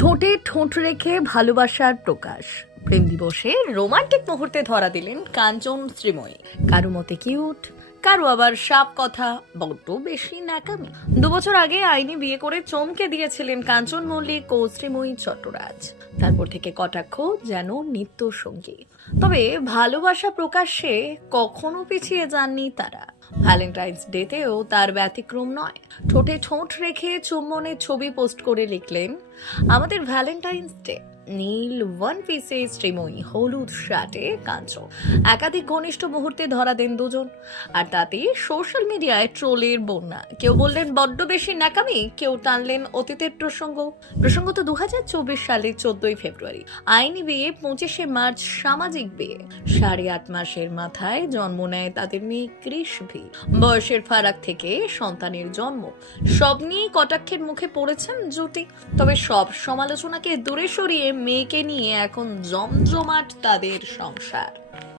ঠোঁটে ঠোঁট রেখে ভালোবাসার প্রকাশ। প্রেম দিবসে রোমান্টিক মুহূর্তে ধরা দিলেন কাঞ্চন শ্রীময়ী। কারো মতে কিউট, কারো আবার সাপ কথা, বড্ড বেশি ন্যাকামি। 2 বছর আগে আইনি বিয়ে করে চমকে দিয়েছিলেন কাঞ্চন মল্লিক ও শ্রীময়ী চট্টরাজ। তারপর থেকে কটাক্ষ যেন নিত্য সঙ্গী। তবে ভালোবাসা প্রকাশ্যে কখনো পিছিয়ে যাননি তারা। ভ্যালেন্টাইন্স ডেতেও তার ব্যতিক্রম নয়। ঠোঁটে ঠোঁট রেখে চুম্বনের ছবি পোস্ট করে লিখলেন, আমাদের ভ্যালেন্টাইন্স ডে। নীল ওয়ান পিসে শ্রীময়ী, হলুদ শার্টে কাঞ্চন। একাধিক ঘনিষ্ঠ মুহূর্তে ধরা দেন দুজন। আর তাতে সোশ্যাল মিডিয়ায় ট্রোলের বন্যা। কেউ বললেন বড্ড বেশি ন্যাকামি, কেউ টানলেন অতীতের প্রসঙ্গত 2024 সালের 14ই ফেব্রুয়ারি আইনি বিয়ে, 25শে মার্চ সামাজিক বিয়ে। 8.5 মাসের মাথায় জন্ম নেয় তাদের মেয়ে কৃষভি। বয়সের ফারাক থেকে সন্তানের জন্ম, সব নিয়ে কটাক্ষের মুখে পড়েছেন জুটি। তবে সব সমালোচনাকে দূরে সরিয়ে মেয়েকে নিয়ে এখন জমজমাট তাদের সংসার।